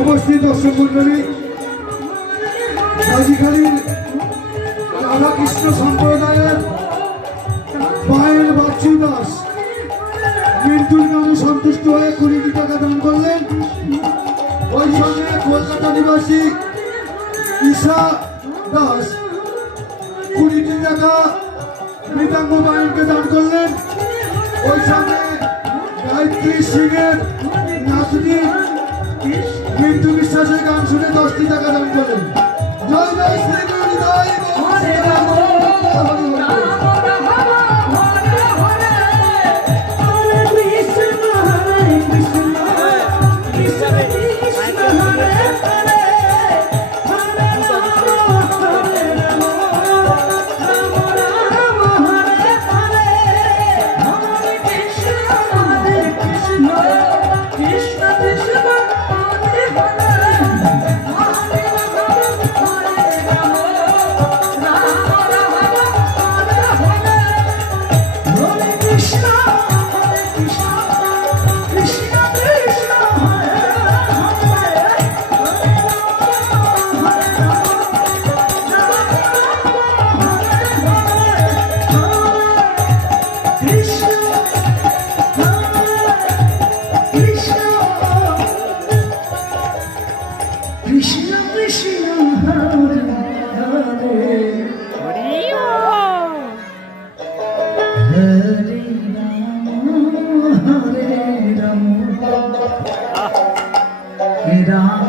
উপস্থিত দর্শক মন্ডলী, হাজীখালীর রাধাকৃষ্ণ সম্প্রদায়ের পায়েল বাচ্চু দাস মৃত্যুর নামে সন্তুষ্ট হয়ে 20 টাকা দান করলেন। ওই সঙ্গে কলকাতা নিবাসী ঈশা দাস 20 টাকা মৃদাঙ্গ বায়নকে দান করলেন। ওই সঙ্গে গায়ত্রী সিংয়ের নাতনি মৃত্যু বিশ্বাসের গান শুনে 10 টাকা দান করেন। জয় জয় শ্রী গুরুদাই Ram